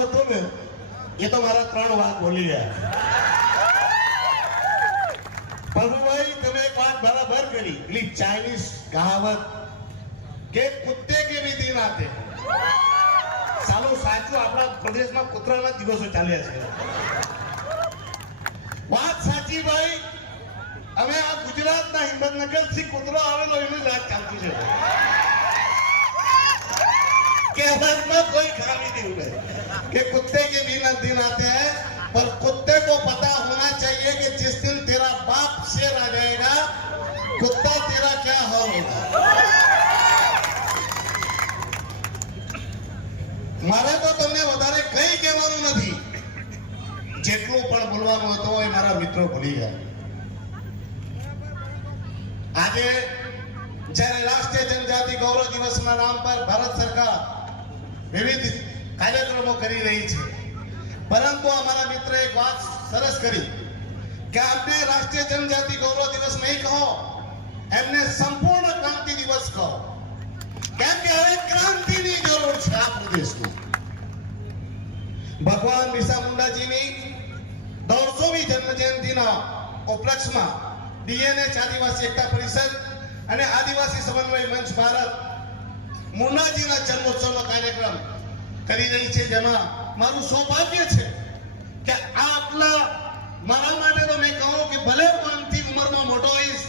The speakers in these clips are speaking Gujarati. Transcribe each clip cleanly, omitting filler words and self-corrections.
બોલવાનું હતું ને એ તો મારા 3 વાત બોલી ગયા. પ્રભુભાઈ તમે એક વાત બરાબર કરી, પેલી ચાઇનીઝ કહાવત કે કુત્તે કે ભી દિન આતે. સાલું સાચું આપણા પ્રદેશમાં કૂતરાના દિવસો ચાલ્યા છે. વાત સાચી ભાઈ. અમે આ ગુજરાતના હિંમતનગર થી કૂતરો આવેલો એની રાત ચાલતી છે. કહેવતમાં કોઈ ખામી नहीं है कि कुत्ते के भी दिन आते हैं, पर कुत्ते को पता होना चाहिए कि जिस दिन तेरा बाप शेर आ जाएगा कुत्ता तेरा क्या हाल होगा. મારે તો તમને વધારે કઈ કહેવાનું નથી, જેટલું પણ બોલવાનું હતું એ મારા મિત્રો ભૂલી ગયા. આજે જ્યારે રાષ્ટ્રીય જનજાતિ ગૌરવ દિવસના નામ પર ભારત સરકાર વિવિધ કાર્યક્રમો કરી રહી છે, પરંતુ અમારા મિત્રએ એક વાત સરસ કરી કે આપણે રાષ્ટ્રીય જનજાતિ ગૌરવ દિવસ નહીં કહો, એમને સંપૂર્ણ ક્રાંતિ દિવસ કહો, કેમ કે હવે ક્રાંતિની જરૂર છે આ પ્રદેશમાં. ભગવાન બિરસા મુંડાજીની 150મી જન્મ જયંતિના ઉપલક્ષમાં ડીએનએચ આદિવાસી એકતા પરિષદ અને આદિવાસી સમન્વય મંચ ભારત મુન્નાજીના જન્મોત્સવનો કાર્યક્રમ કરી રહી છે, જેમાં મારું સૌભાગ્ય છે કે આટલા મારા માટે તો મેં કહું કે ભલે હું આમથી ઉંમરમાં મોટો હોઈશ,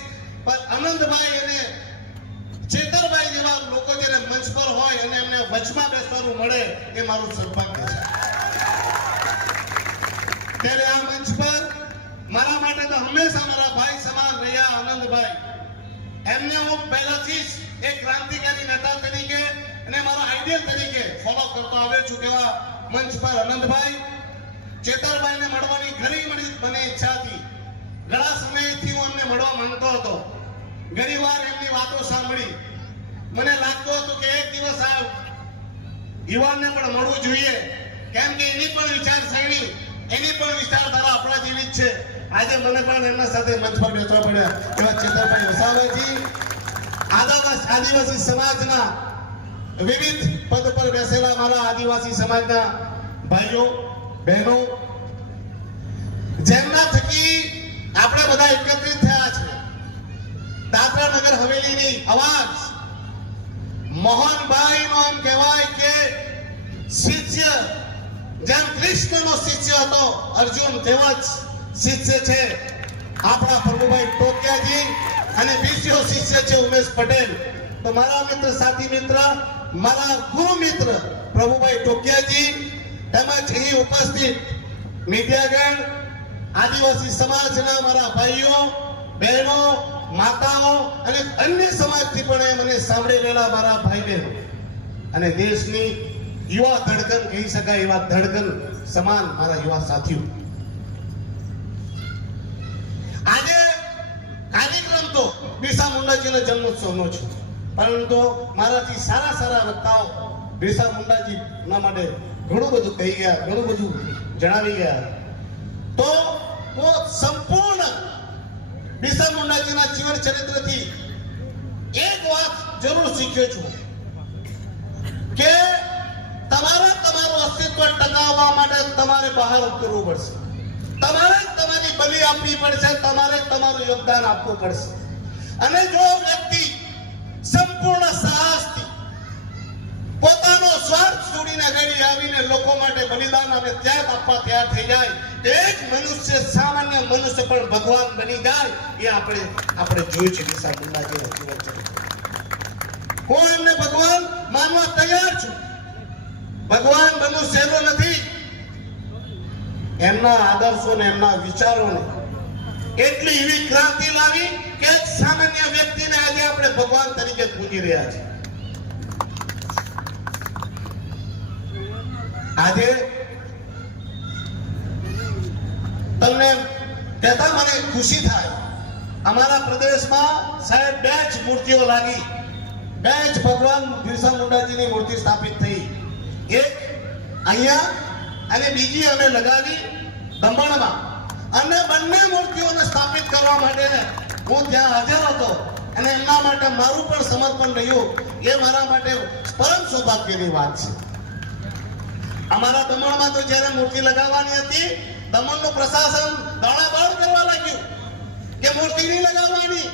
પણ આનંદભાઈ અને ચેતરભાઈ જેવા લોકો જેને મંચ પર હોય અને એમને વચમાં બેસવાનું મળે એ મારું સૌભાગ્ય છે. ત્યારે આ મંચ પર મારા માટે તો હંમેશા મારા ભાઈ સમાન રહ્યા આનંદભાઈ. એમને હું પહેલાથી જ એક ક્રાંતિકારી નેતા તરીકે અને મારા આઈડિયલ તરીકે ફોલો કરતો આવ્યો છું. તેવા મંચ પર આનંદભાઈ, ચેતરભાઈને મળવાની ઘણી મને ઈચ્છા હતી. ઘણા સમયથી હું એમને મળવા માંગતો હતો. ઘણીવાર એમની વાતો સાંભળી મને લાગતું હતું કે એક દિવસ આ યુવાનને પણ મળવું જોઈએ, કેમ કે એની પણ વિચારસરણી, એની પણ વિચારધારા આપણા જેવી જ છે. આજે મને પણ એમના સાથે મંચ પર બેસવા પડ્યા. એવા ચેતરભાઈ વસાવાજી આદિવાસી સમાજના વિવિધ પદ પર બેસેલા મારા આદિવાસી સમાજના ભાઈઓ બહેનો, જેમના થકી આપણે બધા એકત્રિત થયા છે. દાદરા નગર હવેલીની અવાજ મોહનભાઈ નો એમ કહેવાય કે શિષ્ય, જેમ કૃષ્ણનો શિષ્ય હતો અર્જુન, તેવા જ શિષ્ય છે આપણા પ્રભુભાઈ ટોકિયાજી, અને બીજો શિષ્ય છે ઉમેશ પટેલ. તો મારા મિત્ર, સાથી મિત્ર, મારા ગુરુ મિત્ર પ્રભુભાઈ ટોકિયાજી, તેમજ અહીં ઉપસ્થિત મીડિયાગણ, આદિવાસી સમાજના મારા ભાઈઓ બહેનો, માતાઓ અને અન્ય સમાજથી પણ મને સાંભળી રહેલા મારા ભાઈ બહેનો અને દેશની યુવા ધડકન કહી શકાય એવા ધડકન સમાન મારા યુવા સાથીઓ, આજે કાર્યક્રમ તો બિરસા મુંડાજીના જન્મોત્સવનો છે, પરંતુ મારાથી સારા સારા વક્તાઓ બિરસા મુંડાજીના માટે ઘણું બધું કહી ગયા, ઘણું બધું જણાવી ગયા. તો હું સંપૂર્ણ બિરસા મુંડાજીના જીવન ચરિત્રથી એક વાત જરૂર શીખ્યો છું કે તમારું અસ્તિત્વ ટકાવવા માટે તમારે બહાર ઉતરવું પડશે, તમારે તમારી બલી આપવી પડશે, તમારે તમારું યોગદાન આપવું પડશે. અને જો વ્યક્તિ સંપૂર્ણ સાહસથી પોતાનો સ્વાર્થ છોડીને આગળ આવીને લોકો માટે બલિદાન અને ત્યાગ આપવા તૈયાર થઈ જાય, એક મનુષ્ય, સામાન્ય મનુષ્ય પણ ભગવાન બની જાય, એ આપણે જોયું છે બિરસા મુંડાજીના જીવન ચરિત્ર. હું એમને ભગવાન માનવા તૈયાર છું. ભગવાન બનવું સહેલું નથી. એમના આદર્શો ને એમના વિચારોને એટલી એવી ક્રાંતિ લાવી કે એક સામાન્ય વ્યક્તિને આજે આપણે ભગવાન તરીકે પૂજી રહ્યા છીએ. આજે તમને કહેતા મને ખુશી થાય, અમારા પ્રદેશમાં સાહેબ 2 જ મૂર્તિઓ લાગી, 2 જ ભગવાન બિરસા મુંડાજીની મૂર્તિ સ્થાપિત થઈ. એક અહીંયા અને બીજી અમે લગાવી દમણમાં, અને બંને મૂર્તિઓને સ્થાપિત કરવા માટે હું ત્યાં હાજર હતો અને એમના માટે મારું પણ સમર્પણ રહ્યું. એ મારા માટે પરમ સૌભાગ્યની વાત છે. અમારા દમણમાં તો જ્યારે મૂર્તિ લગાવવાની હતી, દમણનું પ્રશાસન દાણાબાળ કરવા લાગ્યું કે મૂર્તિ નહીં લગાવવાની.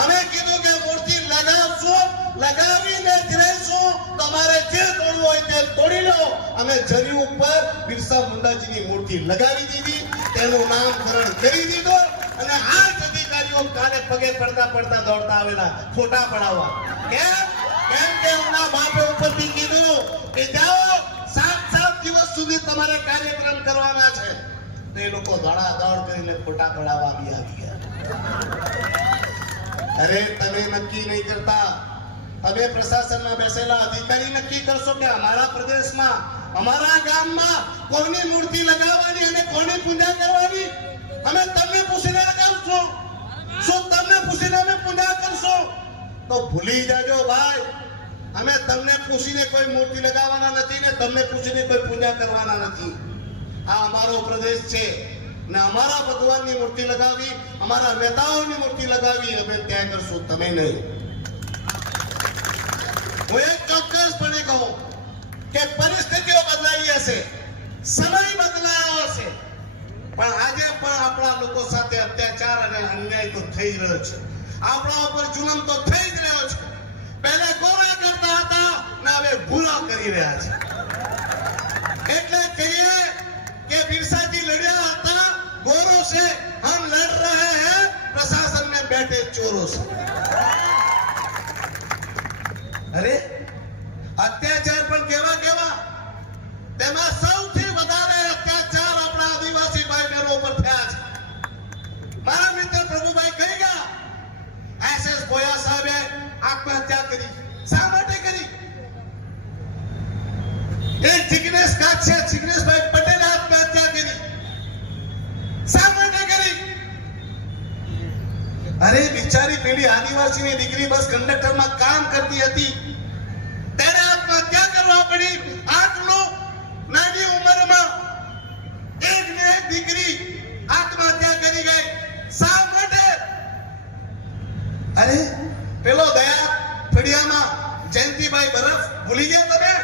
અમે કીધું કે મૂર્તિ લગાવશું, લગાવીને જ રહીશું. તમારે જે તોડવું હોય તે તોડી લો. અમે જરી ઉપર બિરસા મુંડાજીની મૂર્તિ લગાવી દીધી, તેનું નામકરણ કરી દીધું અને આ જ અધિકારીઓ કાલે પગે પડતા પડતા દોડતા આવેલા ફોટા પડાવવા. કેમ કે એમના બાપે ઉપરથી કીધું કે જાઓ 7 દિવસ સુધી તમારે કાર્યક્રમ કરવાના છે. તો એ લોકો દોડાદોડ કરીને ફોટા પડાવવા આવી ગયા. અરે તમે નક્કી નહીં કરતા, તમે પ્રશાસનમાં બેસેલા અધિકારી નક્કી કરશો કે અમારા પ્રદેશમાં, અમારા ગામમાં કોની મૂર્તિ લગાવવાની અને કોની પૂજા કરવાની. અમે તમને પૂછીને લગાવશું. શું તમને પૂછીને અમે પૂજા કરશું? તો ભૂલી જાજો ભાઈ, અમે તમને પૂછીને કોઈ મૂર્તિ લગાવવાના નથી ને તમને પૂછીને કોઈ પૂજા કરવાના નથી. આ અમારો પ્રદેશ છે ને અમારા ભગવાનની મૂર્તિ લગાવી, અમારા નેતાઓની મૂર્તિ લગાવી અમે ત્યાં કરશું, તમે નહીં. હું એક ચોક્કસપણે કહું કે પરિસ્થિતિઓ બદલાઈ હશે, સમય બદલાયો હશે, પણ આજે પણ આપણા લોકો સાથે અત્યાચાર અને અન્યાય તો થઈ રહ્યો છે. આપણા ઉપર જુલમ તો થઈ જ રહ્યો છે. પહેલા ગોરા કરતા હતા ને હવે ભૂલા કરી રહ્યા છે. એટલે કહીએ કે બિરસાજી લડ્યા હતા, ગોરો से हम लड़ रहे हैं, प्रशासन में बैठे चोरों से. अरे અત્યાચાર પણ કેવા કેવા, તેમાં સૌથી વધારે અત્યાચાર આપણા આદિવાસી ભાઈ બહેનો ઉપર થયા છે. મારા મિત્ર પ્રભુભાઈ કહી ગયા, એસએસ બોયા સાહેબે આત્મહત્યા કરી. શા માટે કરી? એક જિગ્નેશ કાછિયા, જિગ્નેશભાઈ પટેલે આત્મહત્યા કરી. શા માટે કરી? અરે બિચારી પેલી આદિવાસીની દીકરી બસ કંડક્ટરમાં કામ કરતી હતી, તેને આત્મહત્યા કરવા પડી. આટલું નાની ઉંમરમાં એક ને એક દીકરી આત્મહત્યા કરી ગઈ. શા માટે? અરે પેલો દયા ફળિયામાં જયંતિભાઈ બરફ ભૂલી ગયા તમે?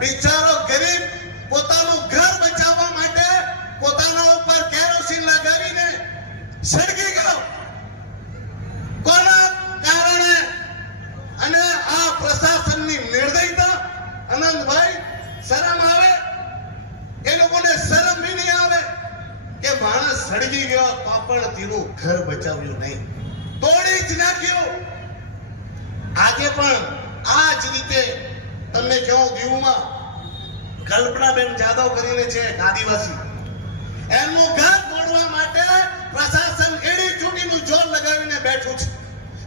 બિચારો ગરીબ પોતાનું ઘર બચાવવા માટે પોતાના ઉપર કેરોસીન લગાવીને સળગી ગયો. કોના કારણે? અને આ પ્રશાસનની નિર્દયતા. આનંદભાઈ, શરમ આવે? એ લોકોને શરમ બી નહીં આવે કે માણસ સળગી ગયો તો પણ તેનું ઘર બચાવ્યું નહીં, તોડી જ નાખ્યું. આજે પણ આ જ રીતે તમને કહું, દીવમાં કલ્પનાબેન જાદવ કરીને છે આદિવાસી, એમનું ઘર તોડવા માટે પ્રશાસન એડી ચૂંટીનું જોર લગાવીને બેઠું છે.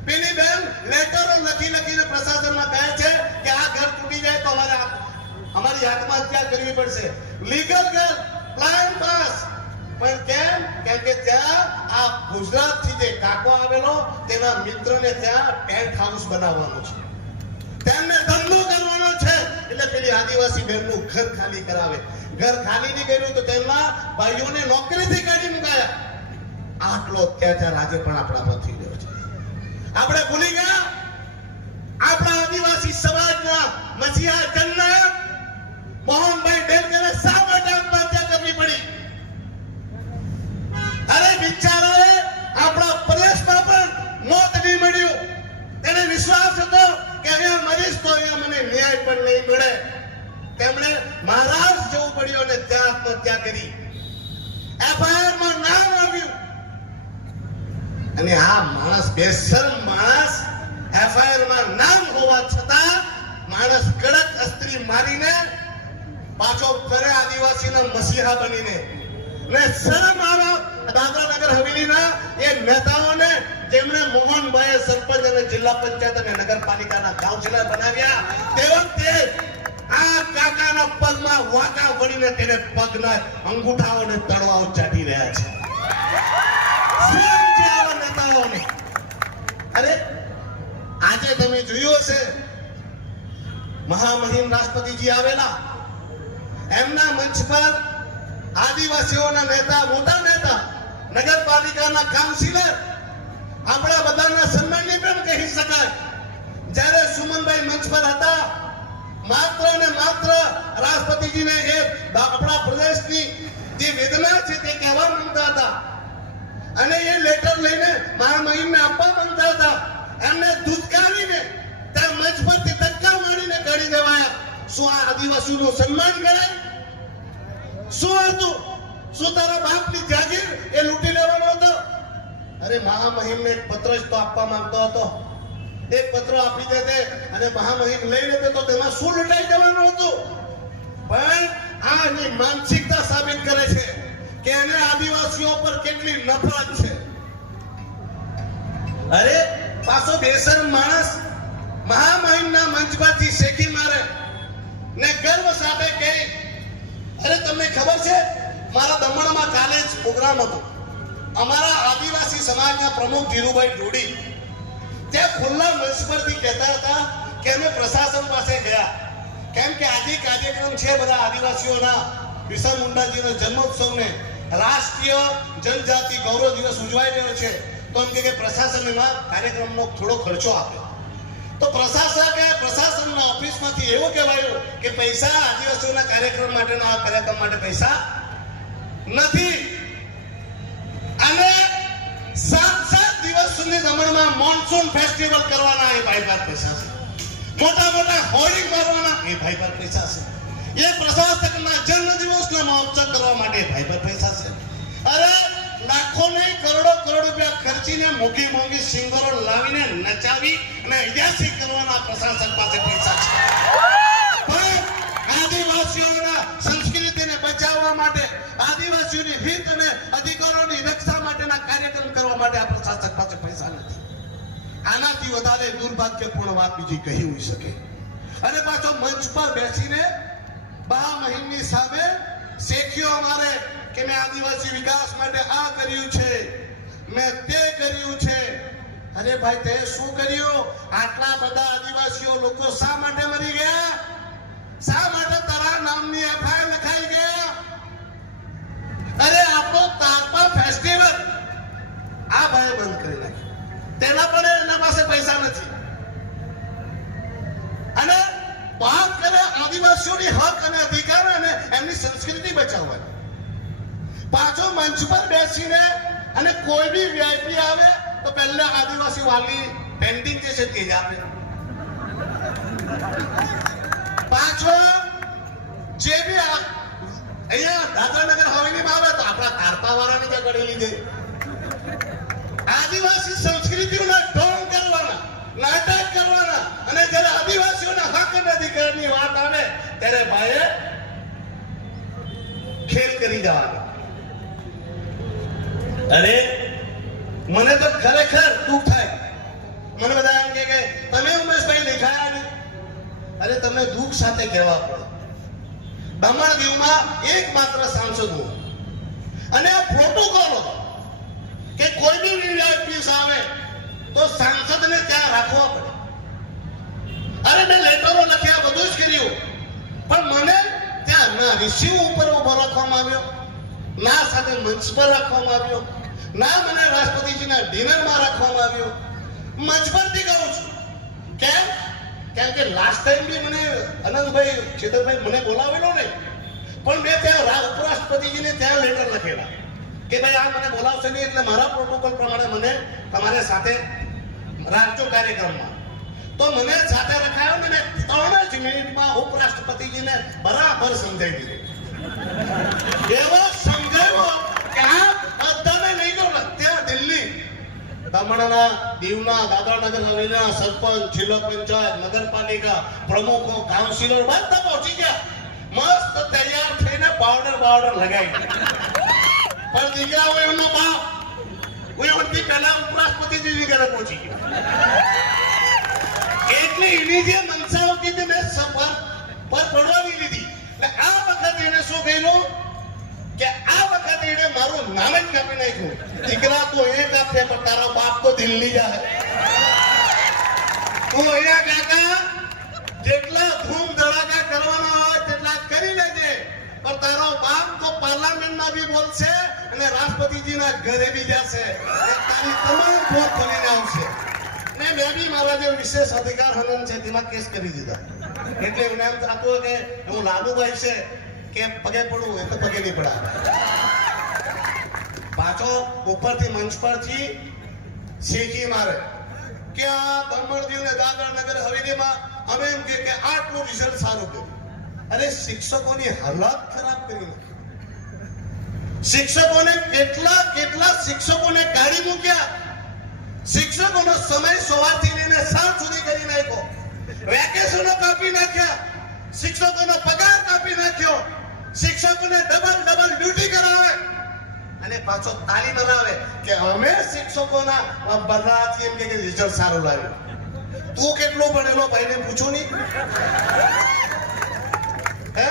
પેલી બેન લેટરો લખીને પ્રશાસનમાં કહે છે કે આ ઘર તૂટી જાય તો અમારી આત્મહત્યા કરવી પડશે. લીગલ ઘર, પ્લાન પાસ. પણ કેમ? કેમ કે ત્યાં આ ગુજરાતથી જે કાકો આવેલો તેના મિત્રને ત્યાં ટેન્ટ હાઉસ બનાવવાનો છે, તેમને ધંધો કરવાનો છે. એટલે પેલી આદિવાસી બહેનનું ઘર ખાલી કરાવે. ઘર ખાલી નહીં કર્યું તો તેમના ભાઈઓને નોકરીથી કાઢી મુકાયા. આટલો અત્યાચાર આજે પણ આપણા પર થઈ રહ્યો છે. આપણે ભૂલી ગયા આપણા આદિવાસી સમાજના મસીહા જનનાયક મોહનભાઈ ડેલકરે શા માટે આત્મહત્યા કરવી પડી? અરે બિચારાએ આપણા પ્રદેશમાં પણ મોત નહીં મળ્યું. તેને વિશ્વાસ હતો કે અહીંયા મરીશ તો અહીંયા મને ન્યાય પણ નહીં મળે. તેમણે મહારાષ્ટ્ર જવું પડ્યું અને ત્યાં આત્મહત્યા કરી. એફઆઈઆર માં નામ આવ્યું અને આ માણસ, બેશરમ માણસ, એફઆઈઆર માં નામ હોવા છતાં માણસ કડક અસ્ત્રી મારીને પાછો ફરે આદિવાસીના મસીહા બનીને. ને શરમ આવે દાદરા નગર હવેલીના એ નેતાઓને જેમણે મોહનભાઈ સરપંચ અને જિલ્લા પંચાયત અને નગરપાલિકાના કાઉન્સિલર બનાવ્યા, તેઓ તે આ કાકાના પગમાં વાંકા વળીને તેને પગના અંગૂઠાઓને તળવાઓ ચાટી રહ્યા છે. શરમ છે આવા નેતાઓને. અરે આજે તમે જોયું હશે, મહામહિમ રાષ્ટ્રપતિજી આવેલા, એમના મંચ પર આદિવાસીઓના નેતા, મોટા નેતા, નગરપાલિકાના કાઉન્સિલર, આપણા બધાના સન્માનની પણ કહી શકાય. જ્યારે સુમનભાઈ મંચ પર હતા, માત્ર ને માત્ર રાષ્ટ્રપતિજીને એ આપણા પ્રદેશની જે વેદના છે તે કહેવા માંગતા હતા અને એ લેટર લઈને મહામહિમને આપવા માંગતા હતા. એમને ધૂતકારીને ત્યાં મંચ પરથી ધક્કા મારીને કાઢી દેવાયા. શું આ આદિવાસીનું સન્માન ગણાય? શું હતું? શું તારા બાપની જાગીર એ લૂંટી લેવાનો હતો? અરે મહામહિમને એક પત્ર જ તો આપવા માંગતો હતો. એક પત્ર આપી દેતે અને મહામહિમ લઈ લેતે તો તેમાં શું લૂંટાઈ જવાનું હતું? પણ આની માનસિકતા સાબિત કરે છે કે એને આદિવાસીઓ પર કેટલી નફરત છે. અરે પાછો બેશરમ માણસ મહામહિમના મંચ પરથી શેકી મારે ને ગર્વ સાથે કહે, અરે તમને ખબર છે મારા દમણમાં કાલે જ પ્રોગ્રામ હતો. અમારા આદિવાસી સમાજના પ્રમુખ ધીરુભાઈ ઢોડી તે ખુલ્લા મંચ પરથી કહેતા હતા કે અમે પ્રશાસન પાસે ગયા કેમ કે આજે કાર્યક્રમ છે બધા આદિવાસીઓના બિરસા મુંડાજીનો જન્મોત્સવને રાષ્ટ્રીય જનજાતિ ગૌરવ દિવસ ઉજવાઈ રહ્યો છે તો એમ કે પ્રશાસન એમાં કાર્યક્રમનો થોડો ખર્ચો આપે. તો પ્રશાસનના ઓફિસમાંથી એવું કહેવાયું કે પૈસા આદિવાસીઓના કાર્યક્રમ માટેના આ કાર્યક્રમ માટે પૈસા નથી અને 7 દિવસ સુધી દમણમાં મોન્સૂન ફેસ્ટિવલ કરવાના એ ભાઈ પાસે પૈસા છે. મોટા મોટા હોર્ડિંગ કરવાના એ ભાઈ પર પૈસા છે. એ પ્રશાસકના જન્મદિવસનો મહોત્સવ કરવા માટે ભાઈ પર પૈસા છે. અરે લાખો નહીં કરોડો રૂપિયા ખર્ચીને મોંઘી સિંગરો લાવીને નચાવી અને અયાસી કરવાના પ્રશાસક પાસે પૈસા છે. પણ આદિવાસીઓના સંસ્કૃતિને બચાવવા માટે આદિવાસીઓની હિત અને અધિકારોની રક્ષા માટેના કાર્યક્રમ કરવા માટે આ પ્રશાસક પાસે પૈસા નથી. આનાથી વધારે દુર્ભાગ્યપૂર્ણ વાત બીજી કહી હોઈ શકે. અને પાછો મંચ પર બેસીને મહામહિમની સામે શેખ્યો અમારે કે મેં આદિવાસી વિકાસ માટે આ કર્યું છે, મેં તે કર્યું છે. અરે ભાઈ તે શું કર્યું? આટલા બધા આદિવાસીઓ લોકો શા માટે મરી ગયા? શા માટે તારા નામની એફઆઈઆર લખાઈ ગયા? અરે આપણો તાપા ફેસ્ટિવલ આ ભાઈ બંધ કરી નાખ્યો. તેના પણ એના પાસે પૈસા નથી અને વાત કરે આદિવાસીઓની હક અને અધિકાર અને એમની સંસ્કૃતિ બચાવવાની. પાછો મંચ પર બેસીને અને કોઈ બી વીઆઈપી આવે તો પહેલા આદિવાસી વાલી પેન્ટિંગ જે છે તે જ આપે. પાછો જે બી અહીંયા દાદરાનગર હવેલીમાં આવે તો આપણા તારપા વાળાને ત્યાં કરી લીધે. આદિવાસી સંસ્કૃતિઓના ઢોંગ કરવાના, નાટક કરવાના અને જ્યારે આદિવાસીઓના હક અને અધિકારની વાત આવે ત્યારે ભાઈએ ખેલ કરી જવાના. અરે મને તો ખરેખર દુઃખ થાય. મને બધા એમ કે તમે ઉમેશભાઈ લખાયા ને, અરે તમને દુઃખ સાથે કહેવા પડે. દમણ દીવમાં એકમાત્ર સાંસદ હું અને આ પ્રોટોકોલ કે કોઈ બી વીઆઈપી આવે તો સાંસદને ત્યાં રાખવા પડે. અરે મેં લેટરો લખ્યા, બધું જ કર્યું, પણ મને ત્યાં ના રિસીવ ઉપર ઉભો રાખવામાં આવ્યો, ના સાથે મંચ પર રાખવામાં આવ્યો, ના મને રાષ્ટ્રપતિજીના ડિનરમાં રાખવામાં આવ્યો. મંચ પરથી કહું છું. કેમ કે લાસ્ટ ટાઈમ બી મને અનંતભાઈ ચેતનભાઈ મને બોલાવેલો નહીં, પણ મેં ત્યાં ઉપરાષ્ટ્રપતિજીને ત્યાં લેટર લખેલા કે ભાઈ આ મને બોલાવશે નહીં એટલે મારા પ્રોટોકોલ પ્રમાણે મને તમારે સાથે રાખજો કાર્યક્રમમાં. તો મને સાથે રખાયો ને 3 જ મિનિટમાં ઉપરાષ્ટ્રપતિજીને બરાબર સમજાવી દીધું. એવો સમજાવ્યો કે આ બધાને લઈ ગયો ત્યાં દિલ્હી દમણના દીવના દાદરાનગર હવેલીના સરપંચ, જિલ્લા પંચાયત, નગરપાલિકા પ્રમુખો, કાઉન્સિલર બધા પહોંચી ગયા. મસ્ત તૈયાર થઈને પાવડર લગાવી. પણ દીકરા હોય એમનો બાપ ઉયવણથી પહેલા ઉપરાષ્ટ્રપતિજી ઘરે પહોંચી ગયો. એટલે એની જે મનસાઓ કીધી મેં સફર પર પડવાની લીધી. એટલે આ વખતે એને શું કહ્યું કે આ વખતે એને મારું નામ જ કાપી નાખ્યું. દીકરા તો એક આપશે પણ તારો બાપ તો દિલ્હી જાય. તો અહીંયા કાકા જેટલા ધૂમ ધડાકા કરવાના હોય તેટલા કરી લેજે, પણ તારો બાપ તો પાર્લામેન્ટમાં બી બોલશે અને રાષ્ટ્રપતિજીના ઘરે બી જશે. તારી તમામ ખોટ ભરીને આવશે. ને મેં બી મારા જે વિશેષ અધિકાર હનન છે તેમાં કેસ કરી દીધા. એટલે એમને એમ થતું કે હું લાલુભાઈ છે કે પગે પડું, એ તો પગે નહીં પડા. પાછો ઉપરથી મંચ પરથી શીખી મારે કે આ દમણદીવ ને દાદરા નગર હવેલીમાં અમે એમ કે આટલું રિઝલ્ટ સારું કર્યું. અરે શિક્ષકોની હાલત ખરાબ કરી નાખી. શિક્ષકોને કેટલા શિક્ષકોને કાઢી મૂક્યા. શિક્ષકોનો સમય સવારથી લઈને સાંજ સુધી કરી નાખ્યો. વેકેશનો કાપી નાખ્યા. શિક્ષકોનો પગાર કાપી નાખ્યો. શિક્ષકોને ડબલ ડ્યુટી કરાવે અને પાછો તાલીમ હરાવે કે અમે શિક્ષકોના બદલાથી એમ કે રિઝલ્ટ સારું લાવ્યું. તું કેટલો ભણેલો ભાઈને પૂછો નહીં. હે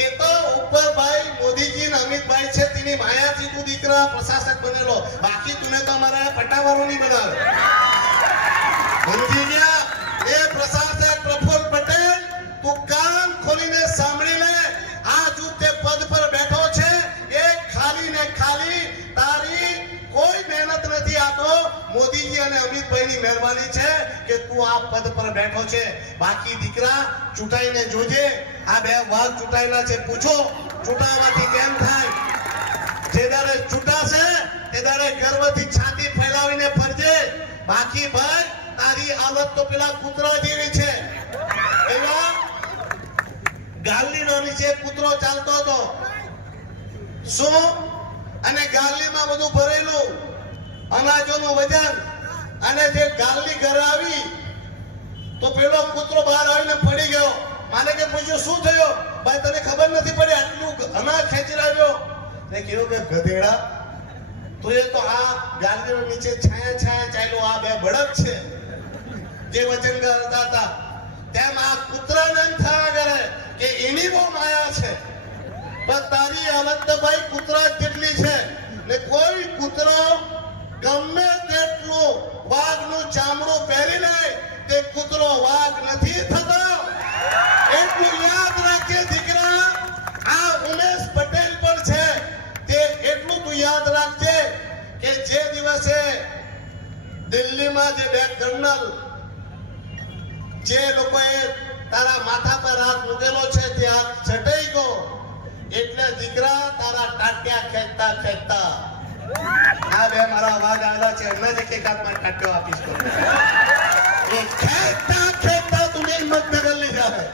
એ તો ઉપર ભાઈ મોદીજી ને અમિતભાઈ છે તેની માયાથી તું દીકરા પ્રશાસક બનેલો. બાકી તુને તો અમારા પટ્ટાવાળો નહીં બનાવે. સમજી ગયા? એ પ્રશાસક પ્રફુલ્લ પટેલ, તું કાન ખોલીને સાંભળી લે. આ જો તે પદ પર બેઠો છે એ ખાલી ને ખાલી તારી કોઈ મહેનત નથી. આ તો મોદીજી અને અમિતભાઈની મહેરબાની છે કે તું આ પદ પર બેઠો છે. બાકી દીકરા ચૂંટાઈને જોજે. આ બે વાઘ ચૂંટાયેલા છે, પૂછો ચૂંટાવાથી કેમ થાય. જે દાડે ચૂંટાશે તે દાડે ગર્વથી છાતી ફેલાવીને ફરજે. બાકી ભાઈ તારી હાલત તો પેલા કૂતરા જેવી છે. એવા ગાલીનો નીચે કૂતરો ચાલતો હતો. શું? અને ગાલીમાં બધું ભરેલું અનાજોનું વજન. અને જે ગાલી ઘરે આવી તો પેલો કૂતરો બહાર આવીને પડી ગયો. માને કે પૂછ્યું શું થયો? ભાઈ તને ખબર નથી પડી આટલું અનાજ ખેંચી લાવ્યો. ને કીધું કે ગધેડા તો એ તો આ ગાલીનો નીચે છાયા ચાલ્યો. આ બે બળદ છે જે વજન કરતા હતા. તેમ આ કૂતરાને એમ થયા કરે કે એની બહુ માયા છે. પણ તારી હાલત તો ભાઈ કૂતરા જેટલી છે. ને કોઈ કૂતરો ગમે તેટલું વાઘનું ચામડું પહેરી લે તે કૂતરો વાઘ નથી થતો. એટલું યાદ રાખજે દીકરા. આ ઉમેશ પટેલ પણ છે તે એટલું તું યાદ રાખજે કે જે દિવસે દિલ્હીમાં જે બે કર્નલ જે લોકોએ તારા માથા પર હાથ મૂકેલો છે તે હાથ છટાઈ ગયો. એટલે દીકરા તારા ટાટિયા ખેંચતા આ બે મારા અવાજ આવ્યા છે. એમને જ એક હાથમાં ટાટ્યો આપીશ તો એ ખેંચતા તું હિંમતનગર લઈ જાવે.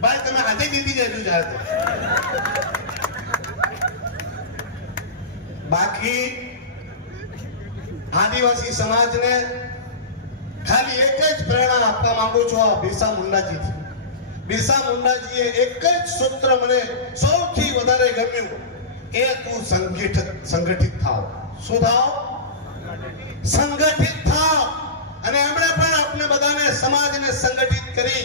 ભાઈ તમે હાથે દીધી જજો જાય તો. બાકી આદિવાસી સમાજને ખાલી એક જ પ્રેરણા આપવા માંગુ છું બિરસા મુંડાજીથી. બિરસા મુંડાજીએ એક જ સૂત્ર મને સૌથી વધારે ગમ્યું કે તું સંગઠિત થાવ. શું થાવ? સંગઠિત થાવ. અને એમણે પણ આપણે બધાને સમાજને સંગઠિત કરી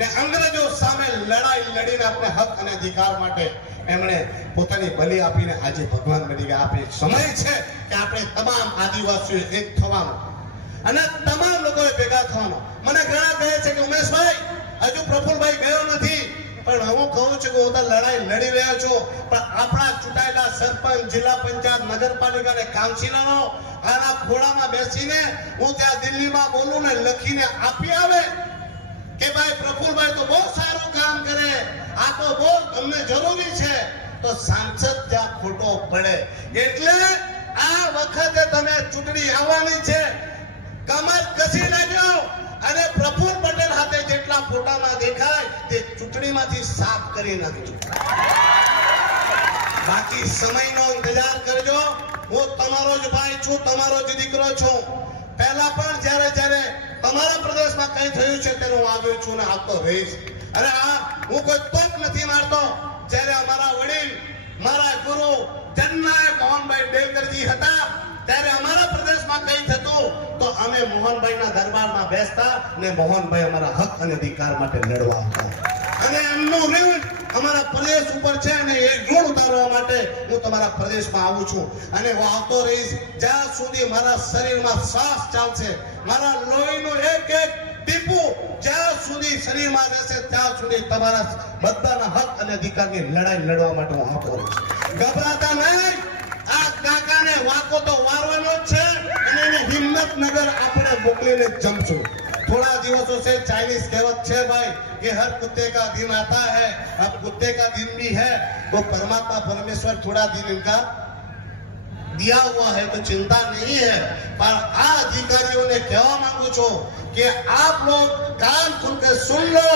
ને અંગ્રેજો સામે લડાઈ લડીને આપણે હક અને અધિકાર માટે એમણે પોતાની બલિ આપીને આજે ભગવાન બની ગયા. આપણે સમય છે કે આપણે તમામ આદિવાસીઓ એક થવાનું અને તમામ લોકોએ ભેગા થવાનું. મને ઘણા કહે છે કે ઉમેશભાઈ હજુ પ્રફુલ્લભાઈ ગયો નથી, પણ હું કહું છું કે હું તો લડાઈ લડી રહ્યો છું. પણ આપણા ચૂંટાયેલા સરપંચ, જિલ્લા પંચાયત, નગરપાલિકા અને કાઉન્સિલરો આના ખોળામાં બેસીને હું ત્યાં દિલ્હીમાં બોલું ને લખીને આપી આવે કે ભાઈ પ્રફુલ્લભાઈ તો બહુ સારું કામ કરે, આ તો બહુ અમને જરૂરી છે, તો સાંસદ ત્યાં ખોટો પડે. એટલે આ વખતે તમે ચૂંટણી આવવાની છે, કમર કસી લેજો અને પ્રફુલ્લ પટેલ હાથે જેટલા ફોટામાં દેખાય તે ચૂંટણીમાંથી સાફ કરી નાખજો. બાકી સમયનો ઇંતજાર કરજો. હું તમારો જ ભાઈ છું, તમારો જ દીકરો છું. પહેલા પણ જ્યારે તમારા પ્રદેશમાં કઈ થયું છે તેનો હું આવ્યો છું ને આવતો રહીશ. અને આ હું કોઈ તોપ નથી મારતો. જ્યારે અમારા વડીલ, મારા ગુરુ જનનાયક મોહનભાઈ ડેલકરજી હતા ત્યારે અમારા પ્રદેશમાં કઈ થતું તો અમે મોહનભાઈના દરબારમાં બેસતા ને મોહનભાઈ અમારા હક અને અધિકાર માટે લડવા હતા. અને એમનું ઋણ અમારા પ્રદેશ ઉપર છે અને એ ઋણ ઉતારવા માટે હું તમારા પ્રદેશમાં આવું છું અને હું આવતો રહીશ જ્યાં સુધી મારા શરીરમાં શ્વાસ ચાલશે, મારા લોહીનું એક એક ટીપું જ્યાં સુધી શરીરમાં રહેશે ત્યાં સુધી તમારા બધાના હક અને અધિકારની લડાઈ લડવા માટે હું આવતો રહીશ. ગભરાતા નહીં. આ કાકાને વાકો તો વારવાનો જ છે અને એને હિંમતનગર આપણે મોકલીને જમશું. थोड़ा दिवसों से चाइनीज कहावत है भाई कि हर कुत्ते का दिन आता है, अब कुत्ते का दिन भी है तो परमात्मा परमेश्वर थोड़ा दिन इनका दिया हुआ है तो चिंता नहीं है। पर आ अधिकारियों ने कहवा मांगू छो कि आप लोग कान खुल के सुन लो,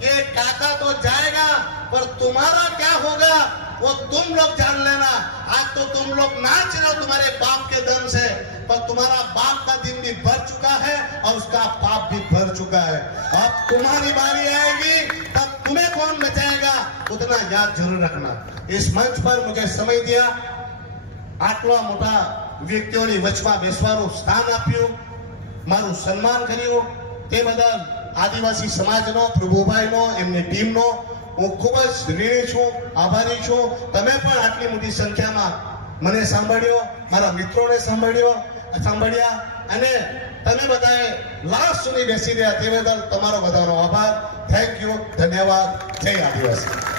ये काका तो जाएगा पर तुम्हारा क्या होगा वो तुम लोग जान लेना। आज तो तुम लोग नाच रहे हो तुम्हारे बाप के दम से, पर तुम्हारा बाप का दिन भी भर चुका है और उसका पाप भी भर चुका है। अब तुम्हारी बारी आएगी तब तुम्हें कौन बचाएगा उतना याद जरूर रखना। इस मंच पर मुझे समय दिया, આટલા મોટા વ્યક્તિઓની વચમાં બેસવાનું સ્થાન આપ્યું, મારું સન્માન કર્યું, તે બદલ આદિવાસી સમાજનો, પ્રભુભાઈનો, એમની ટીમનો હું ખૂબ જ ઋણી છું, આભારી છું। તમે પણ આટલી મોટી સંખ્યામાં મને સાંભળ્યો, મારા મિત્રોને સાંભળ્યા અને તમે બધાએ લાસ્ટ સુધી બેસી રહ્યા તે બદલ તમારો બધાનો આભાર। થેન્ક યુ, ધન્યવાદ। જય આદિવાસી।